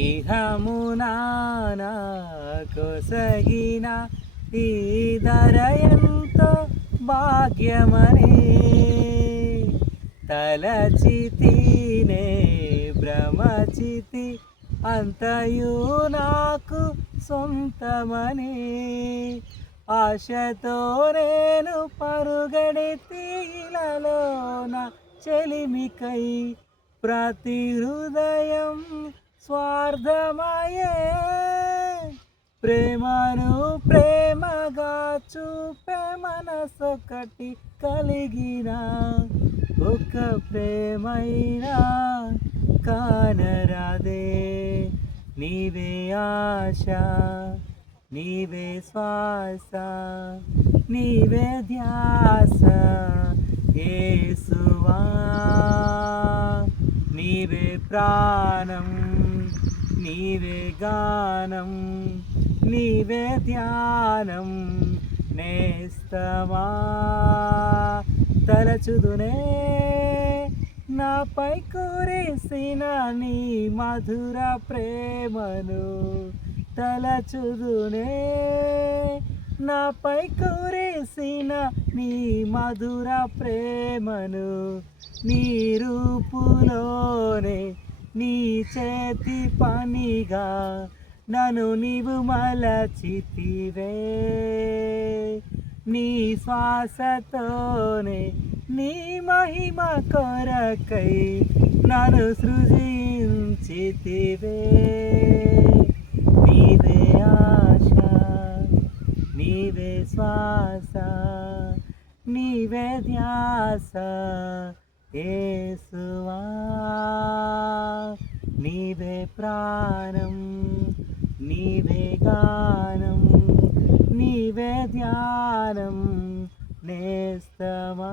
ఇహమునాన కొసగిన ఈ ధర ఎంతో భాగ్యమని తలచితినే భ్రమచితి అంతయు నాకు సొంతమని ఆశతో నేను పరుగెడితిలలోన చెలిమికై ప్రతి హృదయం స్వార్థమయే ప్రేమను ప్రేమగా చూపే మనసొకటి కలిగిన ఒక ప్రేమైనా కానరాదే నీవే ఆశ నీవే శ్వాస నీవే ధ్యాస యేసువా నీవే ప్రాణం నీవే గానం నీవే ధ్యానం నేస్తమా తలచుదునే నాపై కురిసిన నీ మధుర ప్రేమను తలచుదునే నాపై కురిసిన నీ మధుర ప్రేమను నీ రూపులోనే నీ చేతి పనిగా నన్ను నీవు మలచితివే నీ శ్వాసతోనే నీ మహిమ కొరకై నన్ను సృజించితివే నీవే ఆశ నీవే శ్వాస నీవే ధ్యాస యేసువా నీవే ప్రాణం నీవే గానం నీవే ధ్యానం నేస్తమా